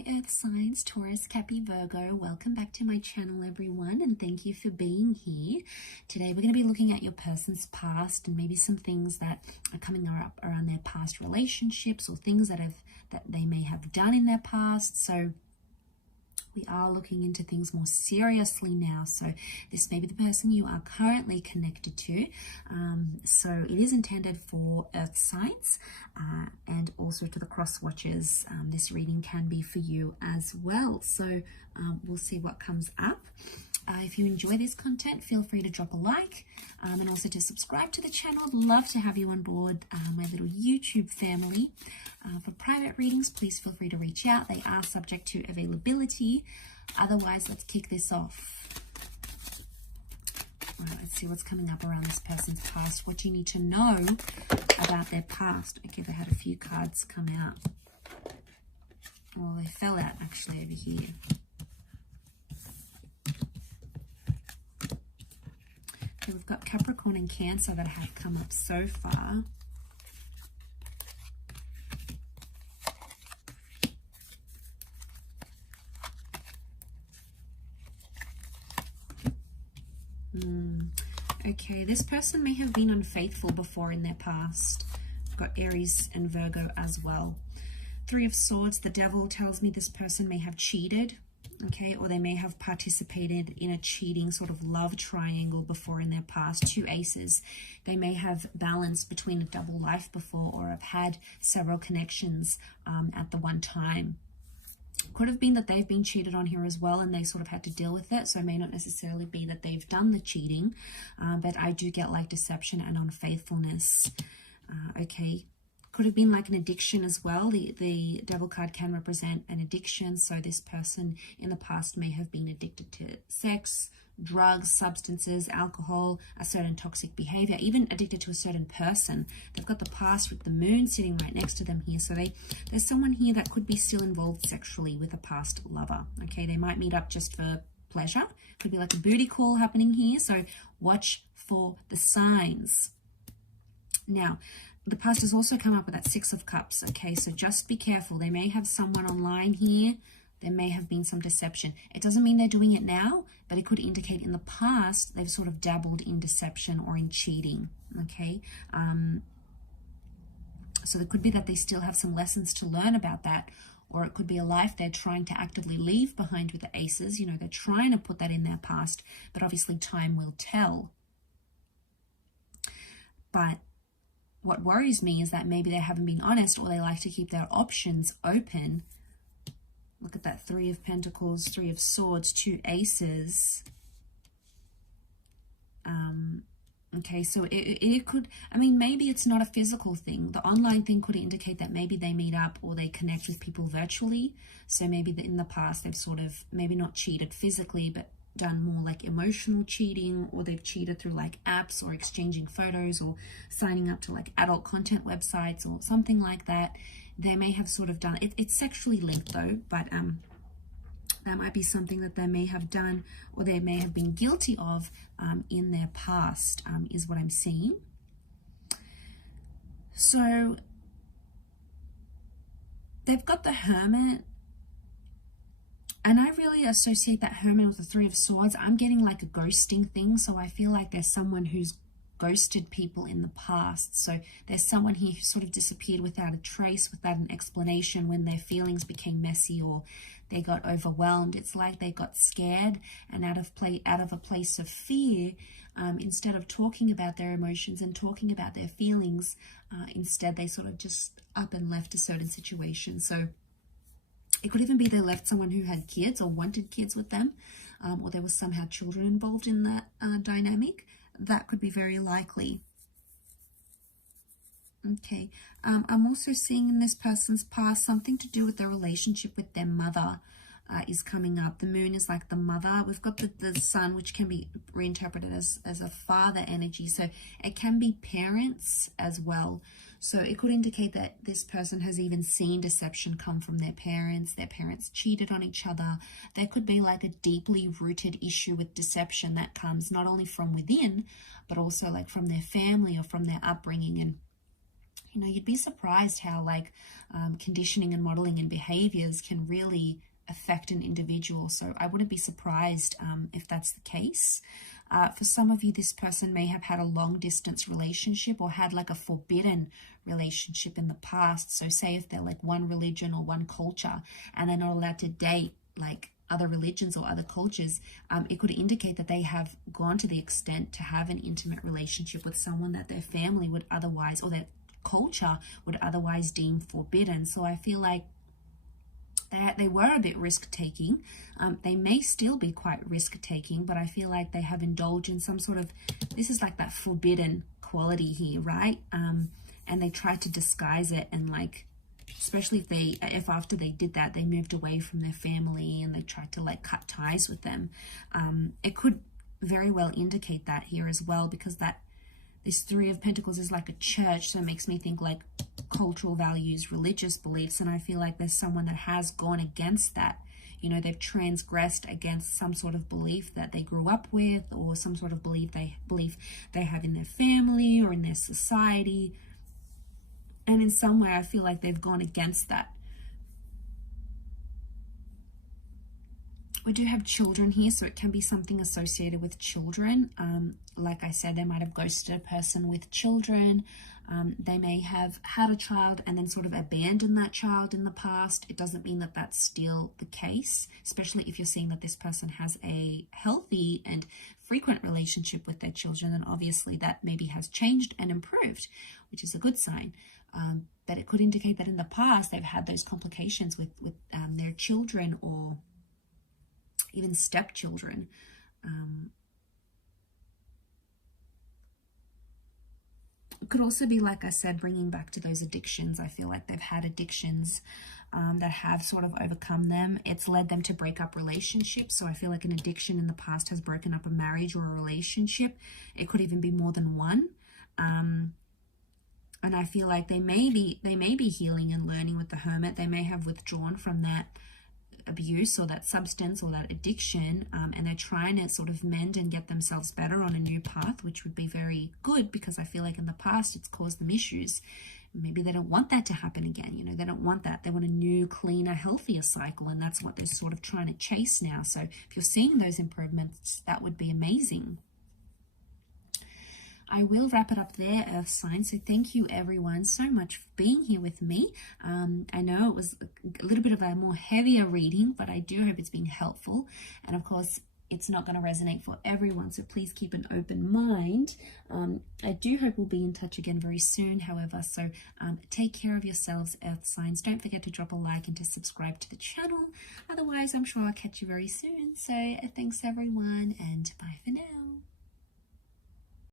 Hi Earth signs, Taurus, Capricorn, Virgo. Welcome back to my channel, everyone, and thank you for being here. Today we're going to be looking at your person's past and maybe some things that are coming up around their past relationships or things that they may have done in their past. So we are looking into things more seriously now. So this may be the person you are currently connected to. So it is intended for Earth signs and also to the cross watchers. This reading can be for you as well. So we'll see what comes up. If you enjoy this content, feel free to drop a like and also to subscribe to the channel. I'd love to have you on board my little YouTube family. For private readings, please feel free to reach out. They are subject to availability. Otherwise, let's kick this off. All right, let's see what's coming up around this person's past. What do you need to know about their past? Okay, they had a few cards come out. Well, they fell out actually over here. Okay, we've got Capricorn and Cancer that have come up so far. Okay, this person may have been unfaithful before in their past. We've got Aries and Virgo as well. Three of Swords, the Devil tells me this person may have cheated, okay, or they may have participated in a cheating sort of love triangle before in their past. Two Aces, they may have balanced between a double life before or have had several connections at the one time. Could have been that they've been cheated on here as well and they sort of had to deal with it. So it may not necessarily be that they've done the cheating, but I do get like deception and unfaithfulness. Okay, could have been like an addiction as well. The Devil card can represent an addiction. So this person in the past may have been addicted to sex, drugs, substances, alcohol, a certain toxic behavior, even addicted to a certain person. They've got the past with the moon sitting right next to them here. So there's someone here that could be still involved sexually with a past lover. Okay, they might meet up just for pleasure. Could be like a booty call happening here. So watch for the signs. Now, the past has also come up with that Six of Cups. Okay, so just be careful. They may have someone online here. There may have been some deception. It doesn't mean they're doing it now, but it could indicate in the past they've sort of dabbled in deception or in cheating, okay? So it could be that they still have some lessons to learn about that, or it could be a life they're trying to actively leave behind with the Aces. You know, they're trying to put that in their past, but obviously time will tell. But what worries me is that maybe they haven't been honest, or they like to keep their options open. Look at that, Three of Pentacles, Three of Swords, Two Aces. Okay, so it could, I mean, maybe it's not a physical thing. The online thing could indicate that maybe they meet up or they connect with people virtually. So maybe in the past they've sort of maybe not cheated physically, but done more like emotional cheating, or they've cheated through like apps or exchanging photos or signing up to like adult content websites or something like that. They may have sort of done it. It's sexually linked though, but that might be something that they may have done or they may have been guilty of in their past, is what I'm seeing. So they've got the Hermit, and I really associate that Hermit with the Three of Swords. I'm getting like a ghosting thing, so I feel like there's someone who's ghosted people in the past. So there's someone here who sort of disappeared without a trace, without an explanation when their feelings became messy or they got overwhelmed. It's like they got scared and out of a place of fear, instead of talking about their emotions and talking about their feelings, instead they sort of just up and left a certain situation. So it could even be they left someone who had kids or wanted kids with them, or there was somehow children involved in that dynamic. That could be very likely. Okay, I'm also seeing in this person's past something to do with their relationship with their mother is coming up. The moon is like the mother. We've got the sun, which can be reinterpreted as a father energy. So it can be parents as well. So it could indicate that this person has even seen deception come from their parents. Their parents cheated on each other. There could be like a deeply rooted issue with deception that comes not only from within, but also like from their family or from their upbringing. And You know, you'd be surprised how like conditioning and modeling and behaviors can really affect an individual. So I wouldn't be surprised if that's the case. For some of you, this person may have had a long distance relationship or had like a forbidden relationship in the past. So say if they're like one religion or one culture and they're not allowed to date like other religions or other cultures, it could indicate that they have gone to the extent to have an intimate relationship with someone that their family would otherwise, or their culture would otherwise deem forbidden. So I feel like they were a bit risk-taking. They may still be quite risk-taking, but I feel like they have indulged in some sort of, this is like that forbidden quality here, right? And they tried to disguise it, and like, especially if after they did that, they moved away from their family and they tried to like cut ties with them. It could very well indicate that here as well, because that this Three of Pentacles is like a church, so it makes me think like cultural values, religious beliefs, and I feel like there's someone that has gone against that. You know, they've transgressed against some sort of belief that they grew up with, or some sort of belief they have in their family or in their society. And in some way, I feel like they've gone against that. We do have children here, so it can be something associated with children. Like I said, they might have ghosted a person with children. They may have had a child and then sort of abandoned that child in the past. It doesn't mean that that's still the case, especially if you're seeing that this person has a healthy and frequent relationship with their children, then obviously that maybe has changed and improved, which is a good sign. But it could indicate that in the past they've had those complications with their children, or even stepchildren. It could also be, like I said, bringing back to those addictions. I feel like they've had addictions that have sort of overcome them. It's led them to break up relationships. So I feel like an addiction in the past has broken up a marriage or a relationship. It could even be more than one. And I feel like they may be healing and learning with the Hermit. They may have withdrawn from that abuse or that substance or that addiction, and they're trying to sort of mend and get themselves better on a new path, which would be very good, because I feel like in the past it's caused them issues. Maybe they don't want that to happen again. You know, they don't want that. They want a new, cleaner, healthier cycle, and that's what they're sort of trying to chase now. So if you're seeing those improvements, that would be amazing. I will wrap it up there, Earth sign. So thank you everyone so much for being here with me. I know it was a little bit of a more heavier reading, but I do hope it's been helpful. And of course, it's not going to resonate for everyone, so please keep an open mind. I do hope we'll be in touch again very soon, however, so take care of yourselves, Earth signs. Don't forget to drop a like and to subscribe to the channel. Otherwise, I'm sure I'll catch you very soon. So thanks everyone, and bye.